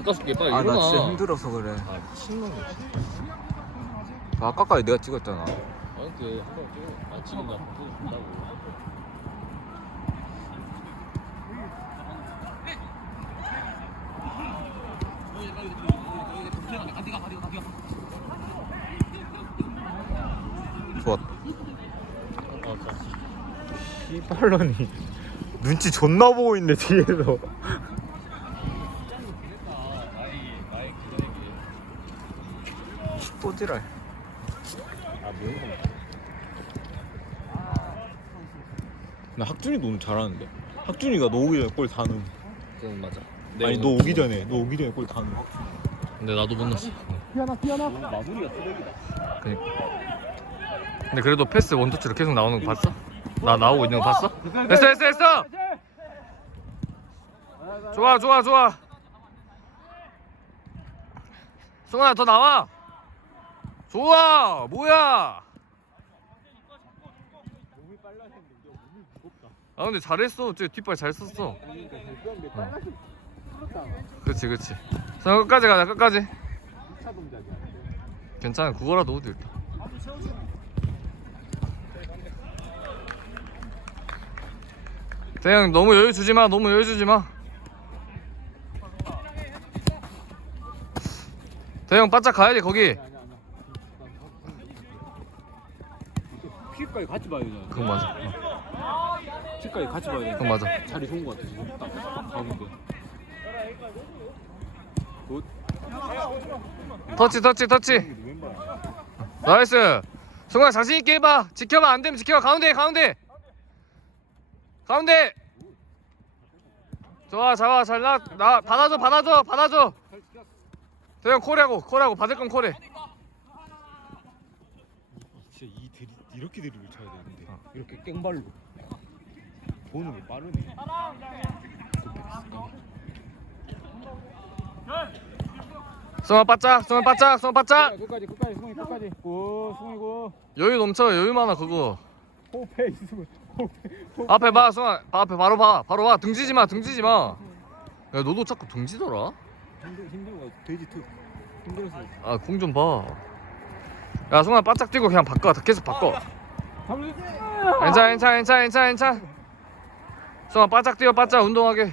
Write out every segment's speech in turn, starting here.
바꿔줄게 빨리 아 나 일어나. 진짜 힘들어서 그래. 아 미친놈. 아까까지 내가 찍었잖아. 나한테 한번 찍어. 아 지금 나 바꿔준다고. 좋았다. 아 자. 씨발러니. 눈치 존나 보고 있네 뒤에서 또 지랄. 아 매운 거나 학준이도 오늘 잘하는데. 학준이가 너 오기 전에 골다 넣음. 그건 맞아. 아니 너 오기 전에 너 오기 전에 골다 넣음. 근데 나도 못 넣었어. 마무리가 쓰레기다. 그니까. 근데 그래도 패스 원터치로 계속 나오는 거 봤어? 나 나오고 있는 거 봤어? 됐어 됐어 됐어! 좋아 좋아 좋아! 승환아 더 나와 좋아 뭐야? 아 근데 잘했어. 저 뒷발 잘 썼어. 어. 그렇지 그렇지. 승환 끝까지 가자 끝까지. 괜찮아 그거라도 어디 일단. 대형 너무 여유 주지 마 너무 여유 주지 마. 대형 바짝 가야지 거기 피까지 같이 봐야 되잖아. 그건 맞아 어, 피까지 같이 봐야 돼. 그건 맞아 자리 좋은 거 같아 지금. 딱 가운데. 굿. 터치 터치 터치 왼발. 나이스 승환 자신 있게 해봐 지켜봐 안 되면 지켜봐 가운데 가운데 가운데 좋아 잡아 잘나 나 받아줘 받아줘 받아줘 대형 콜하고 콜하고 받을 건 콜해 진짜 이 이렇게 드리블 쳐야 되는데 이렇게 깽발로 보는 게 빠르네. 승환 바짝 승환 바짝 승환 바짝 끝까지 끝까지 승이 끝까지. 고 승이고. 여유 넘쳐 여유 많아 그거 호패 호패. 앞에 봐 승환 앞에 바로 봐 바로 봐 등지지 마 등지지 마야 너도 자꾸 등지더라 힘들 힘든 거 돼지 투. 힘들어서. 아공 좀 봐. 야 승환 바짝 뛰고 그냥 바꿔. 계속 바꿔. 괜찮아 괜찮아 괜찮아 괜찮아 괜찮아. 승환 바짝 뛰어 바짝 운동하게.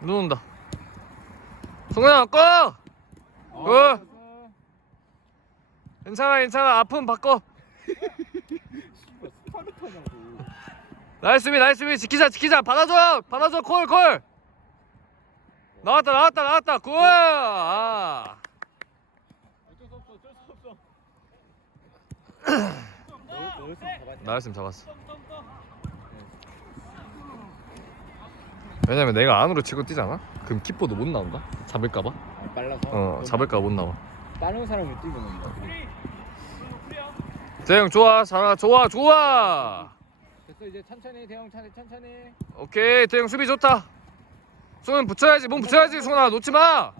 눈 온다. 승환아 꺼! 어. 괜찮아 괜찮아. 아픔 바꿔. 나이스 비 나이스 비. 지키자 지키자. 받아줘 받아줘 콜 콜. 나왔다 나왔다 나왔다. 굿 아. 어쩔 수 없어 어쩔 수 없어. 너 너였으면 잡았지. 나였으면 잡았어. 왜냐면 내가 안으로 치고 뛰잖아? 그럼 키퍼도 못 나온다? 잡을까봐? 아, 빨라서. 어 잡을까 못 나와. 다른 뛰면 뭐 그래. 대형 좋아 잘하 좋아 좋아! 됐어 이제 천천히 대형 천천히 천천히. 오케이 대형 수비 좋다. 손 붙여야지 몸 붙여야지 손아 놓지 마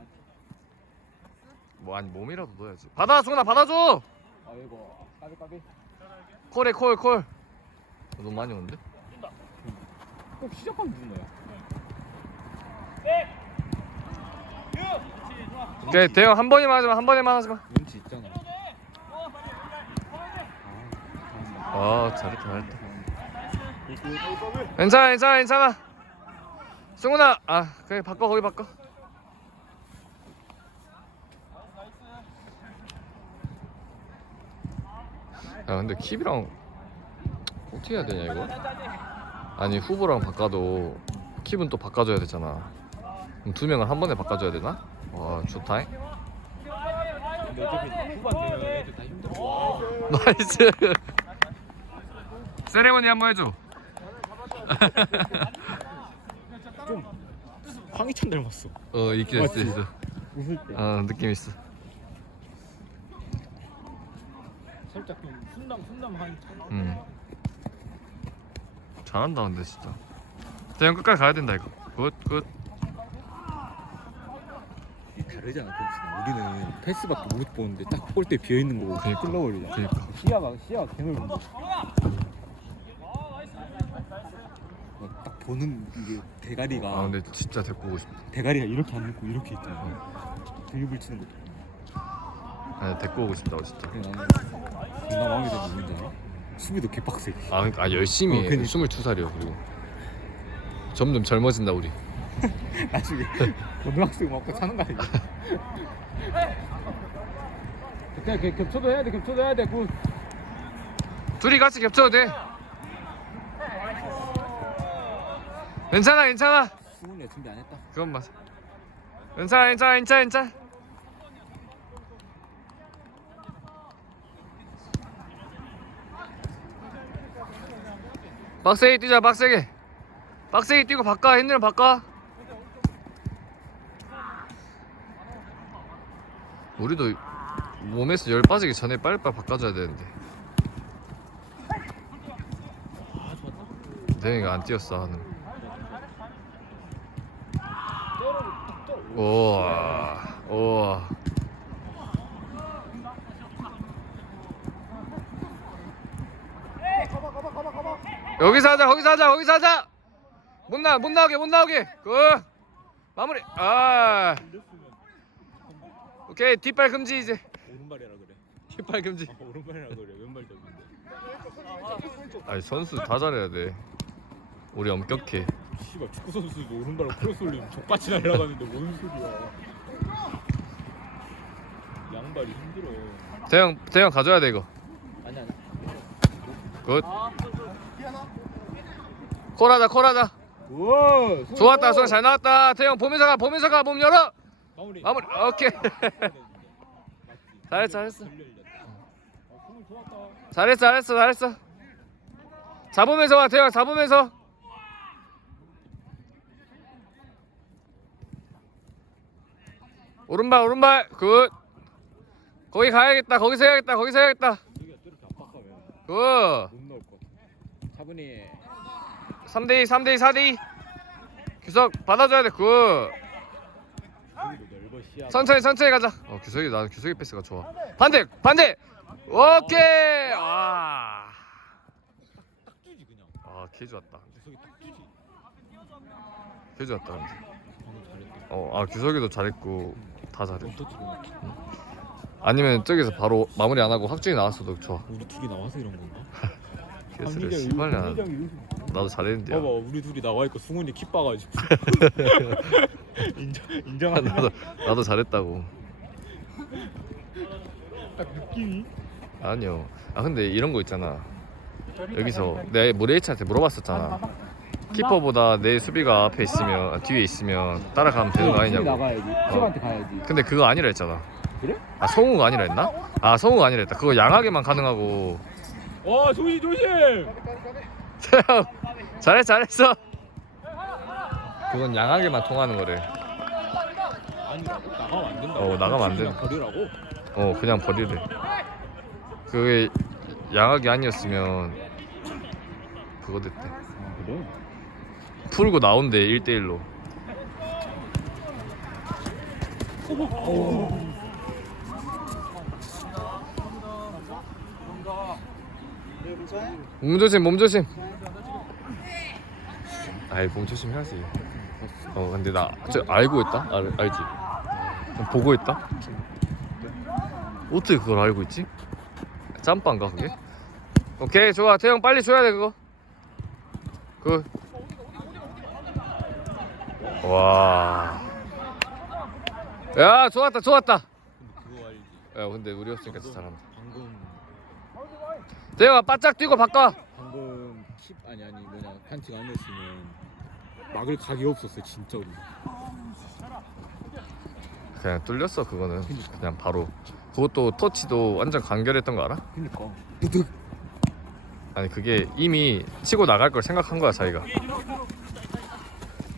뭐 아니 몸이라도 넣어야지. 받아 손아 받아줘! 아이고. 콜해 콜 콜. 너무 많이 오는데? 꼭 시작하면 되는 거야. 오케이 대형 한 번에만 하지 마 한 번에만 하지 마. 눈치 있잖아. 아 잘했다 잘했다. 괜찮아 괜찮아 괜찮아. 승훈아 아 그래 바꿔 거기 바꿔 야 근데 킵이랑 어떻게 해야 되냐 이거 아니 후보랑 바꿔도 킵은 또 바꿔줘야 되잖아 그럼 두 명을 한 번에 바꿔줘야 되나? 와 좋다 근데 어차피 후반 되면 애들 다 힘들어. 나이스 세레모니 한 번 해줘 황희찬 닮았어. 어 있긴 있어 있어 웃을 때. 어 느낌 있어 살짝 좀 순담 순담 황희찬. 음 잘한다 근데 진짜 대형 끝까지 가야 된다 이거 굿굿 다르잖아 패스가. 우리는 패스밖에 못 보는데 딱 볼 때 비어 있는 거고 그니까. 끌러버리잖아. 그니까 시야가 시야가 거. 딱 보는 이게 대가리가 아 근데 진짜 데리고 오고 싶다 대가리가 이렇게 안 놓고 이렇게 있잖아. 드리블 치는 것도. 아 데리고 오고 싶다고 진짜 나는 드는 게 뭔지 알아? 수비도 개빡세. 아, 그러니까 아 열심히 어, 해 그니까. 22살이요 그리고 점점 젊어진다 우리 나중에 고등학생 먹고 사는 거 아니야? 그때 그 겹쳐도 해야 돼, 겹쳐도 해야 돼. 그 둘이 같이 겹쳐도 돼 괜찮아 괜찮아 수훈이가 준비 안 했다. 그건 맞아 괜찮아 괜찮아 괜찮아 괜찮아 빡세게 뛰자 빡세게 빡세게 뛰고 바꿔 핸들 바꿔. 우리도 몸에서 열 빠지기 전에 빨리빨리 바꿔줘야 되는데. 대영이가 안 뛰었어 하는 우와 우와 여기서 하자 거기서 하자 거기서 하자 못 나 못 나오게 못 나오게 그 마무리 아 오케이 뒷발 금지 이제 오른발이라 그래. 뒷발 금지 아, 오른발이라 그래. 왼발적인데. 아니 선수 다 잘해야 돼 우리 엄격해 씨발 축구 선수도 오른발로 크로스 올리면 족같이 날아가는데 뭔 소리야? 양발이 힘들어. 대형 대형 가져야 돼 이거 아니 아니. 굿 콜하자 콜하자. 우와. 좋았다 수아 잘 나왔다. 태형 보면서 가 보면서 가몸 열어. 마무리. 마무리. 오케이. 잘했어 잘했어. 잘했어 잘했어 잘했어. 잡으면서 와 태형 잡으면서. 오른발 오른발. 굿. 거기 가야겠다 거기서 해야겠다 거기서 해야겠다. 굿. 차분히. 3대2 3대2 4대2 규석 받아줘야 돼굿. 천천히 천천히 가자 어 규석이 나 규석이 패스가 좋아 반대 반대 오케이 와딱 주지 그냥. 아, 개 좋았다. 개 좋았다. 근데. 방금 잘했다. 어, 아 규석이도 잘했고 다 잘해. 아니면 저기서 바로 마무리 안 하고 확정이 나왔어도 좋아. 우리 둘이 나와서 이런 건가? 개수를 씨발려. 나도 잘했는데. 봐봐 우리 둘이 나와 있고 승훈이 키 빠가지고 인정 인정하는 나도 나도 잘했다고. 딱 느낌이 아니요. 아 근데 이런 거 있잖아. 여기서 내가 모레이치한테 물어봤었잖아. 키퍼보다 내 수비가 앞에 있으면 아, 뒤에 있으면 따라가면 되는 거 아니냐고. 나가야지 팀한테 가야지 근데 그거 아니라 했잖아. 그래? 아 성우가 아니라 했나? 아 성우가 아니라 했다. 그거 양하게만 가능하고. 와 조심 조심 잘했 잘했어. 그건 양하게만 통하는 거래. 아니 나가면 안 된다 어, 그냥 어 버리래. 그게 양하게 아니었으면 그거 됐대. 풀고 나온대 1대1로. 몸 조심 몸 조심. 아이 몸 조심 해야지. 어 근데 나 저 알고 있다 알, 알지? 보고 있다. 어떻게 그걸 알고 있지? 짬빵가 그게? 오케이 좋아 태형 빨리 줘야 돼 그거. 그. 와. 야 좋았다 좋았다. 야 근데 우리 없으니까 진짜 잘한다. 태형아 바짝 뛰고 바꿔. 방금 10 아니 아니 뭐냐 판치가 아니었으면 막을 각이 없었어 진짜로 그냥 뚫렸어 그거는. 그냥 바로. 그것도 터치도 완전 간결했던 거 알아? 그니까. 아니 그게 이미 치고 나갈 걸 생각한 거야 자기가.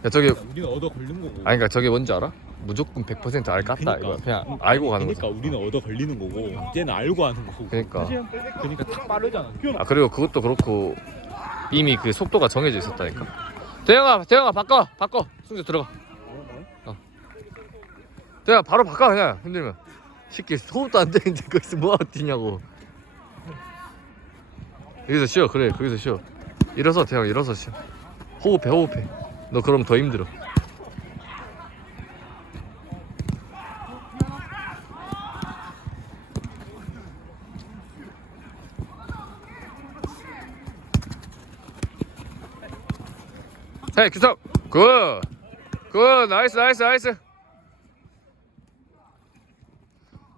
야 저게 우리는 얻어 걸린 거고. 아니 그러니까 저게 뭔지 알아? 무조건 100%알 깠다 이거 그냥 알고 가는 그러니까 거지 우리는 얻어 걸리는 거고 쟤는 알고 하는 거고. 그러니까. 그러니까 딱 빠르잖아. 아 그리고 그것도 그렇고 이미 그 속도가 정해져 있었다니까. 대영아 대영아 바꿔 바꿔. 승재 들어가. 어. 대영아 바로 바꿔 그냥. 힘들면. 쉽게. 호흡도 안 되는데 거기서 뭐하고 뛰냐고. 여기서 쉬어. 그래 거기서 쉬어. 일어서 대영아 일어서 쉬어. 호흡해 호흡해. 너 그럼 더 힘들어. 자, 규석. 굿. 굿. 나이스, 나이스, 나이스.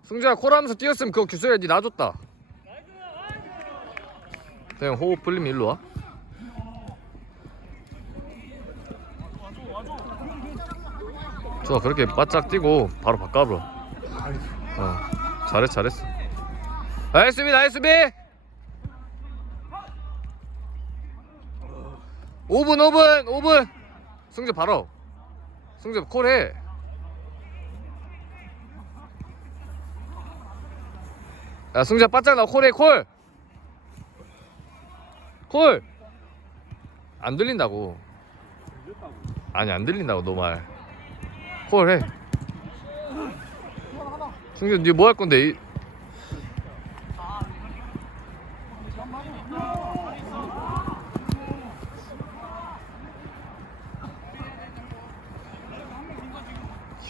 승주야 콜하면서 뛰었으면 그거 규석이 니 놔줬다. 그냥 호흡 풀리면 일로 와. 좋아 그렇게 바짝 뛰고 바로 바꿔버려 어 잘했어 잘했어 나이스 수비 나이스 수비 5분 5분 5분 승재 바로. 승재 콜해. 야 승재 바짝 나와. 콜해 콜. 콜! 안 들린다고. 아니 안 들린다고 너말. 콜해. 승준 니뭐 할 건데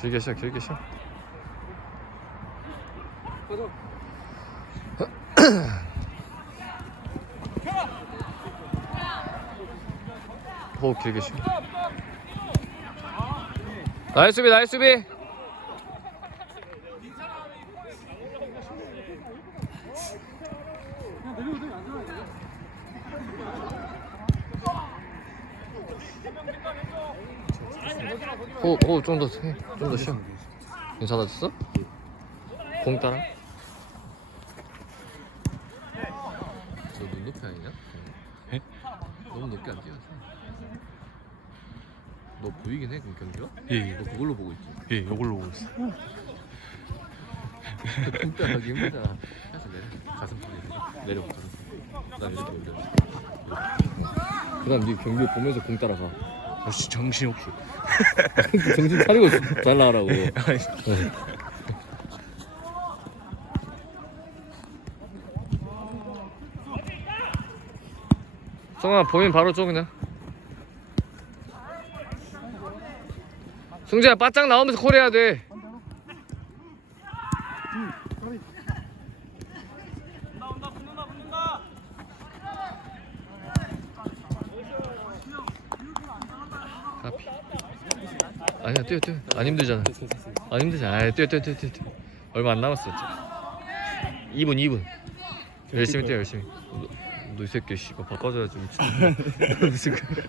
길게 쉬어 길게 쉬어 호흡 길게 쉬어 나이스 수비 나이스 수비 호흡 호흡 좀더 해. 좀더 쉬어 괜찮아졌어? 공 따라 너 눈높이 아니냐? 에? 너무 높게 안 뛰어서 너 보이긴 해 그럼 경기가? 예, 예. 너 그걸로 보고 있지 예, 이걸로 보고 있어. 진짜 하기 힘들잖아. 살짝 내려. 가슴 쪽에 내려. 가슴. 그다음 이렇게 올려. 그다음 네 경기 보면서 공 따라가. 역시 정신 없어. 정신 차리고 잘 나가라고. 성아 보면 바로 줘 그냥. 승재야 바짝 나오면서 콜 해야 돼. 아니야 뛰어 뛰어 안 힘들잖아 안 힘들잖아 아, 뛰어 뛰어 뛰어 뛰어 뛰어. 얼마 안 남았어 2분 2분 열심히 뛰어 열심히 너 이 새끼 씨발 바꿔줘야지 미친 무슨 그-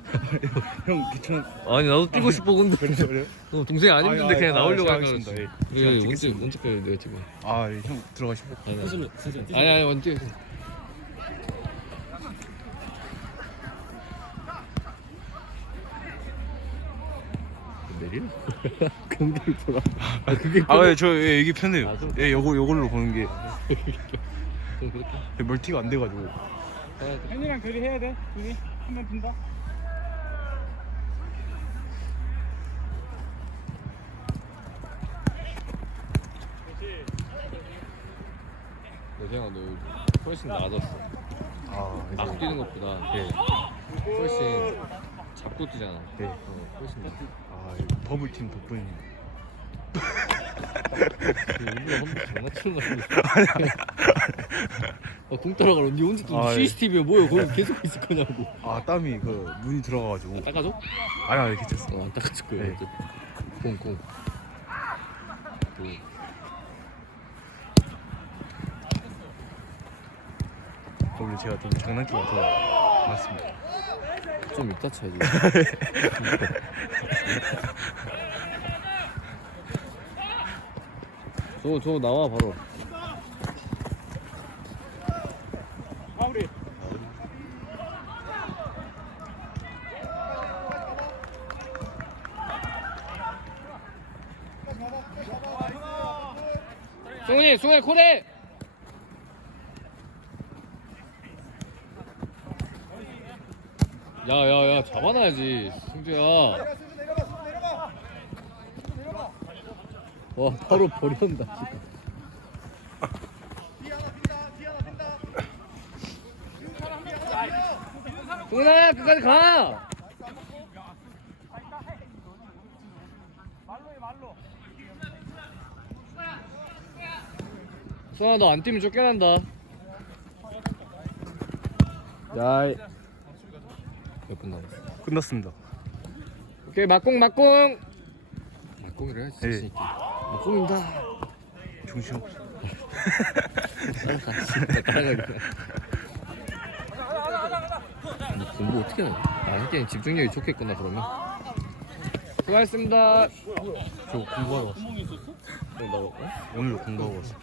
형 귀찮아. 아니 나도 뛰고 싶어 근데 그래요? 어, 동생이 안 힘든데 아, 그냥 아, 나오려고 아, 하는. 거지 예. 그래 제가 언제 찍겠습니다. 언제까지 내가 지금 아, 예, 형 들어가시고. 아니 아니 아니 아니 언제 경기를 돌아 아 그게 아, 예, 저 예, 이게 편해요. 아, 좀- 예, 요거 요걸로 보는 게 좀 그렇게 예, 멀티가 안 돼가지고. 해야 돼. 현이랑 둘이 해야 돼. 둘이 한번 빈다. 너 생각 너 훨씬 나아졌어 아, 이제 막 뛰는 것보다 예. 훨씬 잡고 뛰잖아 예. 어, 훨씬 나아 버블팀 덕분입니다. 일부러 한번 장난치는 거 아니야 아, 공 따라가라 니 언제 또 아, 예. CCTV에 뭐야 거기 계속 있을 거냐고 아, 땀이 그 눈이 들어가가지고. 닦아줘? 아니, 아니, 괜찮습니다. 어, 안 닦아줄 거야 네. 공공 오늘 제가 좀 장난기가 더 많습니다. 좀 이따 쳐야지 저거 저거 나와 바로 마무리. 승훈이 승훈이 코네 야야야 잡아놔야지 승주야. 와 바로 버렸다 지금. 동나야 끝까지 가! 수아 너 안 뛰면 쫓겨난다. 야이 몇 분 남았어 끝났습니다. 오케이 막공 막공! 막공이라 해야지 네. 자신 있게. 막공입니다 정신없어. 아니 공부 어떻게 하냐 아 하긴 집중력이 좋겠구나 그러면. 수고하셨습니다. 저 공부하러 왔어. 어, 나 오늘 공부하고 왔어